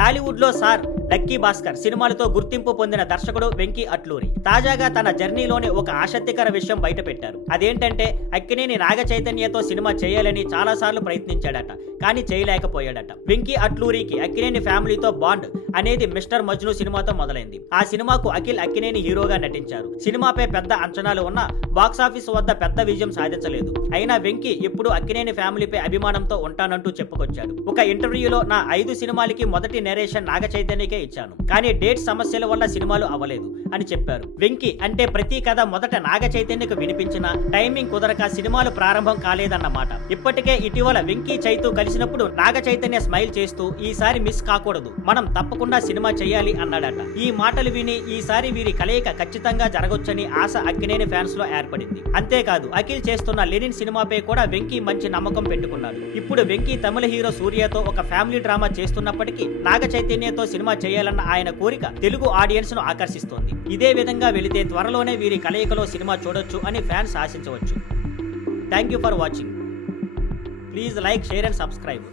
టాలీవుడ్ లో sir lucky Bhaskar సినిమాలతో గుర్తింపు పొందిన దర్శకుడు వెంకీ అట్లూరి తాజాగా తన జర్నీలోని ఒక ఆసక్తికర విషయం బయటపెట్టారు. అదేంటంటే అక్కినేని నాగ చైతన్యతో సినిమా చేయాలని చాలా సార్లు ప్రయత్నించాడట, కానీ చేయలేకపోయాడట. వెంకీ అట్లూరికి అక్కినేని ఫ్యామిలీతో బాండ్ అనేది మిస్టర్ మజ్ను సినిమాతో మొదలైంది. ఆ సినిమాకు అఖిల్ అక్కినేని హీరోగా నటించారు. సినిమాపై పెద్ద అంచనాలు ఉన్నా బాక్సాఫీస్ వద్ద పెద్ద విజయం సాధించలేదు. అయినా వెంకీ ఇప్పుడు అక్కినేని ఫ్యామిలీపై అభిమానంతో ఉంటానంటూ చెప్పుకొచ్చాడు. ఒక ఇంటర్వ్యూలో నా 5 సినిమాలకి మొదటి నెరేషన్ నాగ చైతన్యకే ఇచ్చాను, కానీ డేట్ సమస్యల వల్ల సినిమాలు అవ్వలేదు అని చెప్పారు. వెంకీ అంటే ప్రతి కథ మొదట నాగ చైతన్యకు వినిపించిన టైమింగ్ కుదరక సినిమాలు ప్రారంభం కాలేదన్నమాట. ఇప్పటికే ఇటీవల వెంకీ చైతూ కలిసినప్పుడు నాగ చైతన్య స్మైల్ చేస్తూ ఈసారి మిస్ కాకూడదు, మనం తప్పకుండా సినిమా చేయాలి అన్నాడట. ఈ మాటలు విని ఈసారి వీరి కలయిక ఖచ్చితంగా జరగొచ్చని ఆశ అక్కినేని ఫ్యాన్స్ లో ఏర్పడింది. అంతేకాదు అఖిల్ చేస్తున్న లెనిన్ సినిమాపై కూడా వెంకీ మంచి నమ్మకం పెట్టుకున్నాడు. ఇప్పుడు వెంకీ తమిళ హీరో సూర్యతో ఒక ఫ్యామిలీ డ్రామా చేస్తున్నప్పటికీ నాగ చైతన్యతో సినిమా చేయాలన్న ఆయన కోరిక తెలుగు ఆడియన్స్ ను ఆకర్షిస్తోంది. ఇదే విధంగా వెళితే త్వరలోనే వీరి కలయికలో సినిమా చూడొచ్చు అని ఫ్యాన్స్ ఆశించవచ్చు. Thank you for watching. Please like, share and subscribe.